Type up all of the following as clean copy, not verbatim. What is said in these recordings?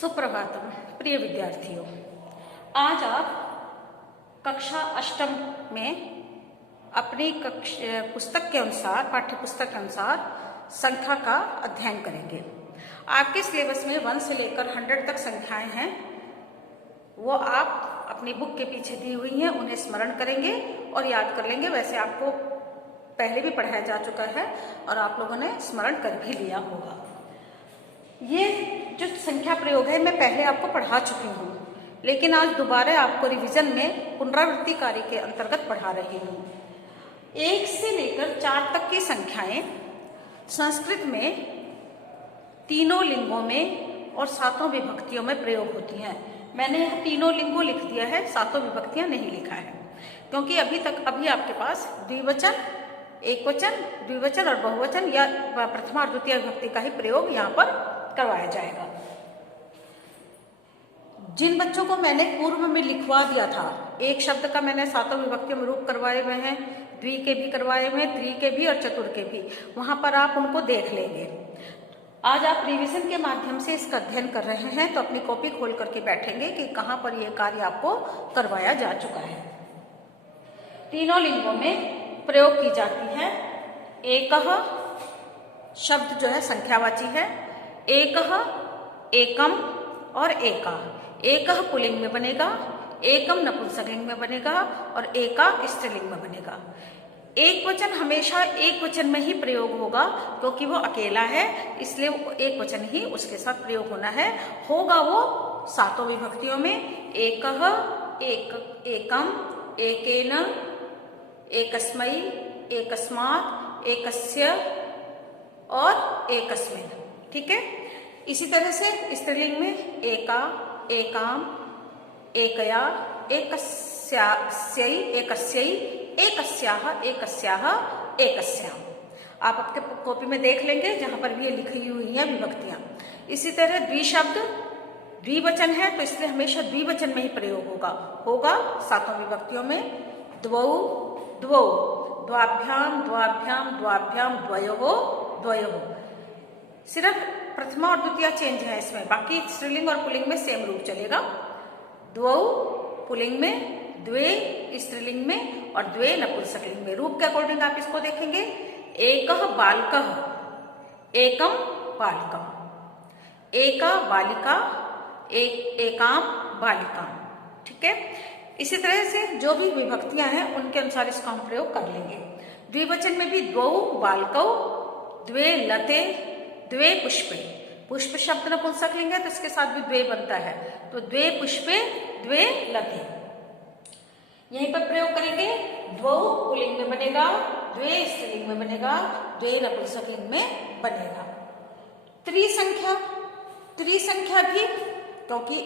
सुप्रभातम प्रिय विद्यार्थियों, आज आप कक्षा अष्टम में अपनी पुस्तक के अनुसार, पाठ्य पुस्तक के अनुसार संख्या का अध्ययन करेंगे। आपके सिलेबस में 1 से लेकर 100 तक संख्याएं हैं, वो आप अपनी बुक के पीछे दी हुई हैं, उन्हें स्मरण करेंगे और याद कर लेंगे। वैसे आपको पहले भी पढ़ाया जा चुका है और आप लोगों ने स्मरण कर भी लिया होगा। ये जो संख्या प्रयोग है मैं पहले आपको पढ़ा चुकी हूँ, लेकिन आज दोबारा आपको रिवीजन में पुनरावृत्ति कार्य के अंतर्गत पढ़ा रही हूँ। 1 से लेकर 4 तक की संख्याएं संस्कृत में तीनों लिंगों में और 7 विभक्तियों में प्रयोग होती हैं। मैंने यह तीनों लिंगों लिख दिया है, 7 विभक्तियां नहीं लिखा है, क्योंकि अभी आपके पास द्विवचन, एकवचन, द्विवचन और बहुवचन या प्रथमा और द्वितीय विभक्ति का ही प्रयोग यहाँ पर करवाया जाएगा। जिन बच्चों को मैंने पूर्व में लिखवा दिया था, एक शब्द का मैंने 7 विभक्तियों में रूप करवाए हुए हैं, द्वि के भी करवाए हुए हैं, त्रि के भी और चतुर के भी, वहां पर आप उनको देख लेंगे। आज आप रिवीजन के माध्यम से इसका अध्ययन कर रहे हैं, तो अपनी कॉपी खोल करके बैठेंगे कि कहाँ पर यह कार्य आपको करवाया जा चुका है। तीनों लिंगों में प्रयोग की जाती है। एकः शब्द जो है संख्यावाची है, एकः, एकम और एका। एकः पुल्लिंग में बनेगा, एकम नपुंसकलिंग में बनेगा और एका स्त्रीलिंग में बनेगा। एक वचन हमेशा एक वचन में ही प्रयोग होगा, क्योंकि वो अकेला है, इसलिए एक वचन ही उसके साथ प्रयोग होना है। होगा वो 7 विभक्तियों में, एकः, एकम, एकेन, एकस्मै, एकस्मात्, एकस्य और एकस्मिन्। ठीक है। इसी तरह से स्त्रीलिंग में एका, एकाम, एकया, एकस्यास्यै, एकस्यै, एकस्याः, एकस्याः, एकस्याम्। आप आपके कॉपी में देख लेंगे जहां पर भी ये लिखी हुई हैं विभक्तियां। इसी तरह द्विशब्द द्विवचन है, तो इसलिए हमेशा द्विवचन में ही प्रयोग होगा 7 विभक्तियों में। द्वौ, द्वौ, द्वाभ्याम, द्वाभ्याम, द्वाभ्याम, द्वयोः, द्वयोः। सिर्फ प्रथमा और द्वितीय चेंज है इसमें, बाकी स्त्रीलिंग और पुल्लिंग में सेम रूप चलेगा। द्वौ पुल्लिंग में, द्वे स्त्रीलिंग में और द्वे नपुंसकलिंग में। रूप के अकॉर्डिंग आप इसको देखेंगे। एकः बालकः, एकम बालकम, एका बालिका, एकाम बालिकाम। ठीक है। इसी तरह से जो भी विभक्तियां हैं उनके अनुसार इसका हम प्रयोग कर लेंगे। द्विवचन में भी द्वौ बालकौ, द्वे लते, द्वे पुष्पे। पुष्प शब्द नपुंसकलिंग है, तो इसके साथ भी द्वे बनता है, तो द्वे पुष्पे, द्वे लते। यहीं पर प्रयोग करेंगे। द्वौ पुल्लिंग में बनेगा, द्वे स्त्रीलिंग में बनेगा, द्वे नपुंसकलिंग में बनेगा। त्रिसंख्या भी, क्योंकि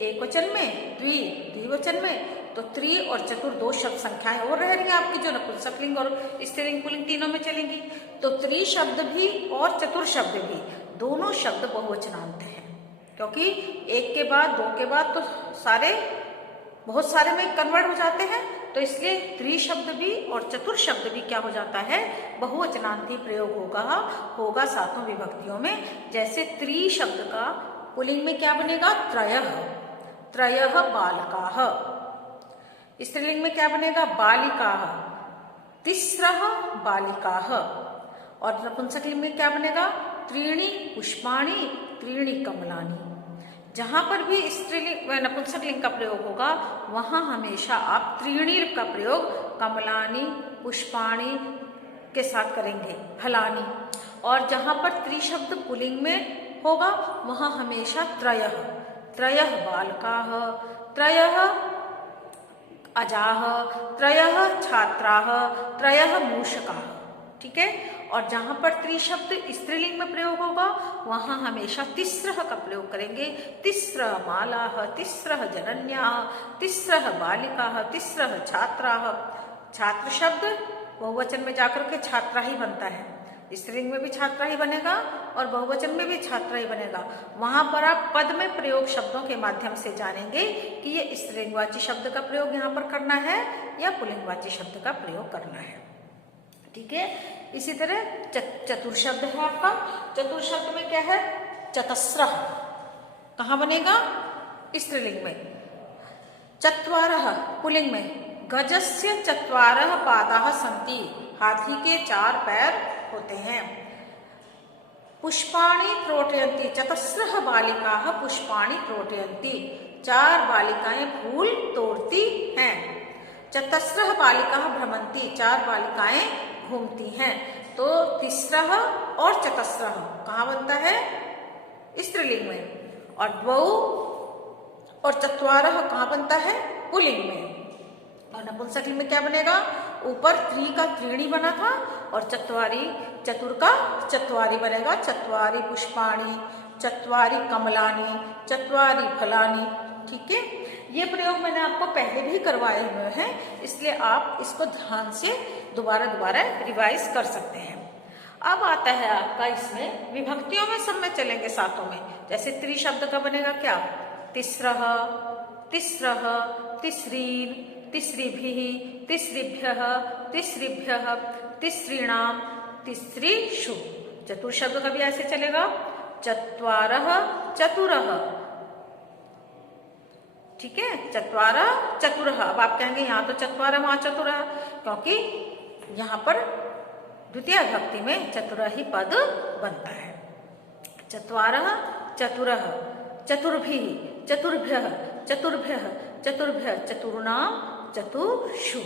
एक वचन में, द्विवचन में, तो त्रि और चतुर 2 शब्द संख्याएं और रह रही हैं आपकी, जो नपुंसकलिंग और स्त्रीलिंग पुल्लिंग तीनों में चलेंगी। तो त्रि शब्द भी और चतुर शब्द भी, दोनों शब्द बहुवचनांत हैं, क्योंकि एक के बाद, 2 के बाद तो बहुत सारे में कन्वर्ट हो जाते हैं, तो इसलिए त्रि शब्द भी और चतुर शब्द भी क्या हो जाता है, बहुवचनांती प्रयोग होगा 7 विभक्तियों में। जैसे त्रि शब्द का पुल्लिंग में क्या बनेगा, त्रयः, त्रयः बालकाः। स्त्रीलिंग में क्या बनेगा, बालिकाः, तिस्रः बालिकाः। और नपुंसकलिंग में क्या बनेगा, त्रीणि पुष्पाणि, त्रीणि कमलानि। जहां पर भी स्त्रीलिंग व नपुंसकलिंग का प्रयोग होगा, वहां हमेशा आप त्रीणि का प्रयोग कमलानि, पुष्पाणि के साथ करेंगे, फलानि। और जहां पर त्रि शब्द पुल्लिंग में होगा, वहां हमेशा त्रयः, त्रयः बालकाः, त्रयः अजाः, त्रयः छात्राः, त्रयः मूषकाः। ठीक है। और जहां पर त्रि शब्द स्त्रीलिंग में प्रयोग होगा, वहां हमेशा तिस्रः का प्रयोग करेंगे। तिस्रः मालाः, तिस्रः जनन्याः, तिस्रः बालिकाः, तिस्रः छात्राः। छात्र शब्द बहुवचन में जाकर के छात्रा ही बनता है, स्त्रीलिंग में भी छात्रा ही बनेगा और बहुवचन में भी छात्रा ही बनेगा। वहां पर आप पद में प्रयोग शब्दों के माध्यम से जानेंगे कि ये स्त्रीलिंगवाची शब्द का प्रयोग यहाँ पर करना है या पुल्लिंगवाची शब्द का प्रयोग करना है। ठीक है। इसी तरह चतुर शब्द है आपका। चतुर शब्द में क्या है, चतस्रः, कहाँ बनेगा? स्त्रीलिंग में। चत्वारः पुल्लिंग में, गजस्य चत्वारः पादाः सन्ति, हाथी के 4 पैर होते हैं। पुष्पाणि प्रोटयन्ति, चतस्रः बालिकाः पुष्पाणि प्रोटयन्ति, 4 बालिकाएं फूल तोड़ती हैं। चतस्रः बालिकाः भ्रमन्ति, 4 बालिकाएं घूमती हैं। तो तिस्रः और चतस्रः कहाँ बनता है? स्त्रीलिंग में। और द्वौ और चत्वारः कहाँ बनता है? पुल्लिंग में। और नपुंसकलिंग में क्या बनेगा? ऊपर त्रि का त्रीणी बना था और चत्वारी चतुर का चत्वारी बनेगा। चत्वारी पुष्पाणि, चत्वारी कमलानि, चत्वारी फलानि। ठीक है, ये प्रयोग मैंने आपको पहले भी करवाए हुए हैं, इसलिए आप इसको ध्यान से दोबारा रिवाइज कर सकते हैं। अब आता है आपका इसमें विभक्तियों में, सब में चलेंगे सातों में। जैसे त्रि शब्द का बनेगा क्या? तिस्रः, तिस्रः, तिस्रीन्, तिस्रिभिः, तिस्रिभ्यः, तिस्रिभ्यः, तिस्रीणां, तिस्रिषु। चतुर शब्द का भी ऐसे चलेगा, चत्वारः, चतुरः। ठीक है, चत्वारः, चतुरः। अब आप कहेंगे यहाँ तो चत्वारः, वहां चतुरः, क्योंकि यहाँ पर द्वितीय विभक्ति में चतुरः ही पद बनता है। चत्वारः, चतुरः, चतुर्भिः, चतुर्भ्यः, चतुर्भ्यः, चतुर्भ्यः, चतुर्णां, चतुर्षु।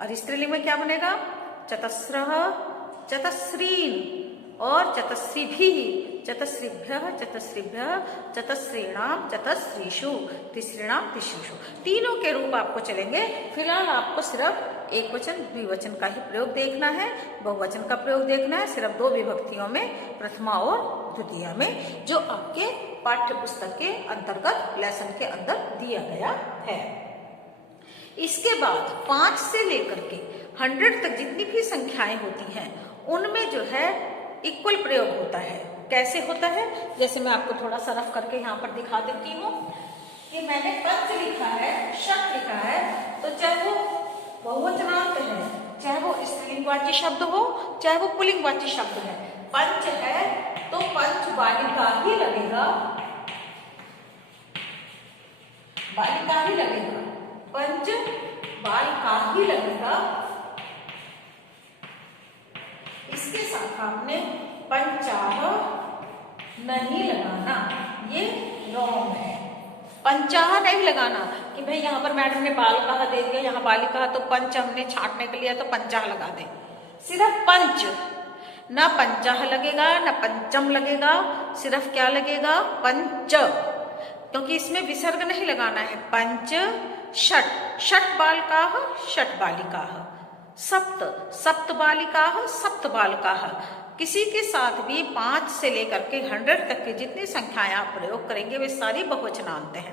और स्त्रीलिंग में क्या बनेगा? चतस्रः, चतस्रीन् और चतस्रिभिः, चतस्रिभ्यः, चतस्रिभ्यः, चतस्रीणां, चतस्रिषु, तिस्रीणां, तिस्रिषु। तीनों के रूप आपको चलेंगे। फिलहाल आपको सिर्फ एक वचन द्विवचन का ही प्रयोग देखना है, बहुवचन का प्रयोग देखना है सिर्फ 2 विभक्तियों में, प्रथमा और द्वितीय में, जो आपके पाठ्य पुस्तक के अंतर्गत लेसन के अंदर दिया गया है। इसके बाद 5 से लेकर के 100 तक जितनी भी संख्याएं होती हैं उनमें जो है इक्वल प्रयोग होता है। कैसे होता है? जैसे मैं आपको थोड़ा सा रफ करके यहाँ पर दिखा देती हूँ कि मैंने पंच लिखा है, शक लिखा है, तो चाहे वो बहुवचनांत है, चाहे वो स्त्रीलिंगवाची शब्द हो, चाहे वो पुल्लिंगवाची शब्द है। पंच है तो पंच बालिका ही लगेगा, बालिका ही लगेगा, पंच बालिका ही लगेगा। इसके साथ आपने पंचाह नहीं लगाना, ये रॉन्ग है। पंचाह नहीं लगाना कि भाई यहाँ पर मैडम ने बालिका दे दिया, यहाँ बालिका, तो पंच हमने छांटने के लिए तो पंचाह लगा दे। सिर्फ पंच, ना पंचाह लगेगा ना पंचम लगेगा, सिर्फ क्या लगेगा? पंच, क्योंकि इसमें विसर्ग नहीं लगाना है। पंच, षट, षट बालिकाः, षट बालिकाः, सप्त, सप्त बालिकाः, सप्त बालकाः। किसी के साथ भी 5 से लेकर के 100 तक की जितनी संख्याएं आप प्रयोग करेंगे वे सारी बहुवचनांत हैं।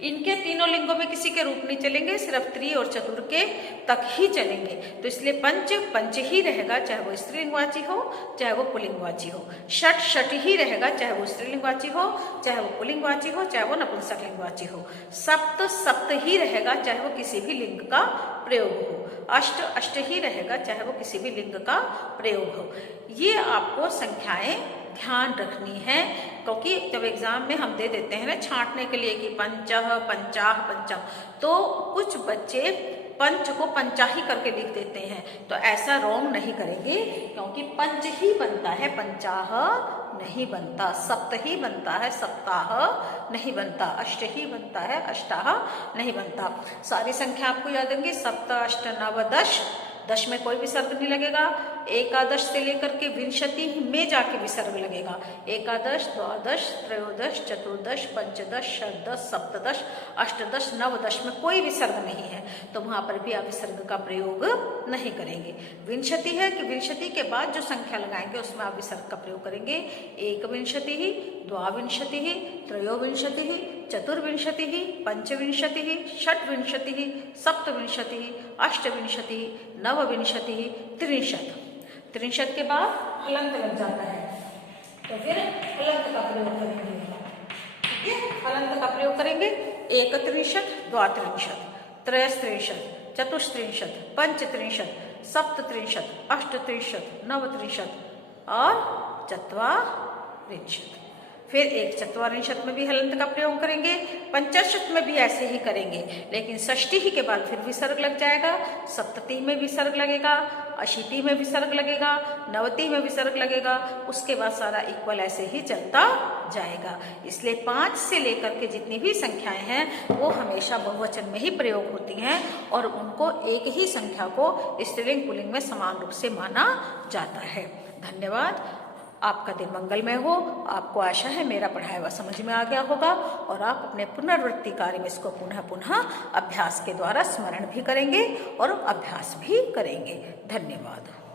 इनके तीनों लिंगों में किसी के रूप नहीं चलेंगे, सिर्फ त्रि और चतुर के तक ही चलेंगे। तो इसलिए पंच पंच ही रहेगा, चाहे वो स्त्रीलिंगवाची हो चाहे वो पुल्लिंगवाची हो। षट षट ही रहेगा, चाहे वो स्त्रीलिंगवाची हो चाहे वो पुल्लिंगवाची हो, चाहे वो नपुंसकलिंगवाची हो। सप्त सप्त ही रहेगा, चाहे वो किसी भी लिंग का प्रयोग हो। अष्ट अष्ट ही रहेगा, चाहे वो किसी भी लिंग का प्रयोग हो। ये आपको संख्याएं ध्यान रखनी है, क्योंकि जब एग्जाम में हम दे देते हैं ना छांटने के लिए कि पंचह, पंचाह, पंचम, तो कुछ बच्चे पंच को पंचाही करके लिख देते हैं। तो ऐसा रॉन्ग नहीं करेंगे, क्योंकि पंच ही बनता है, पंचाह नहीं बनता। सप्त ही बनता है, सप्ताह नहीं बनता। अष्ट ही बनता है, अष्टाह नहीं बनता। सारी संख्या आपको याद होंगी, सप्त, अष्ट, नव, दश। दश में कोई विसर्ग नहीं लगेगा। एकादश से लेकर के विंशति में जाके विसर्ग लगेगा। एकादश, द्वादश, त्रयोदश, चतुर्दश, पंचदश, षोडश, सप्तदश, अष्टदश, नवदश में कोई विसर्ग नहीं है, तो वहां पर भी आप विसर्ग का प्रयोग नहीं करेंगे। विंशति है कि विंशति के बाद जो संख्या लगाएंगे उसमें आप विसर्ग का प्रयोग करेंगे। एकविंशति, द्वाविंशति, त्रयोविंशति, चतुर्विंशति, पंचविंशति, षट्विंशति, सप्तविंशति, अष्टविंशति, नवविंशति, त्रिंशत। त्रिंशत के बाद हलंत लग जाता है, तो फिर हलंत का प्रयोग करेंगे। ठीक है, हलंत का प्रयोग करेंगे। एकत्रिंशत, द्वात्रिंशत, त्रयस्त्रिंशत, चतुस्त्रिंशत, पंचत्रिंशत, सप्तत्रिंशत, अष्टत्रिंशत, नवत्रिंशत और चत्वारिंशत। फिर एक चत्वारिंशत् में भी हलंत का प्रयोग करेंगे, पंचाशत् में भी ऐसे ही करेंगे, लेकिन षष्ठी ही के बाद फिर विसर्ग लग जाएगा, सप्तती में विसर्ग लगेगा, अशीति में विसर्ग लगेगा, नवती में विसर्ग लगेगा, उसके बाद सारा इक्वल ऐसे ही चलता जाएगा। इसलिए 5 से लेकर के जितनी भी संख्याएं हैं वो हमेशा बहुवचन में ही प्रयोग होती हैं और उनको एक ही संख्या को स्त्रीलिंग पुल्लिंग में समान रूप से माना जाता है। धन्यवाद। आपका दिन मंगलमय हो। आपको आशा है मेरा पढ़ाया हुआ समझ में आ गया होगा और आप अपने पुनरावृत्ति कार्य में इसको पुनः पुनः अभ्यास के द्वारा स्मरण भी करेंगे और अभ्यास भी करेंगे। धन्यवाद।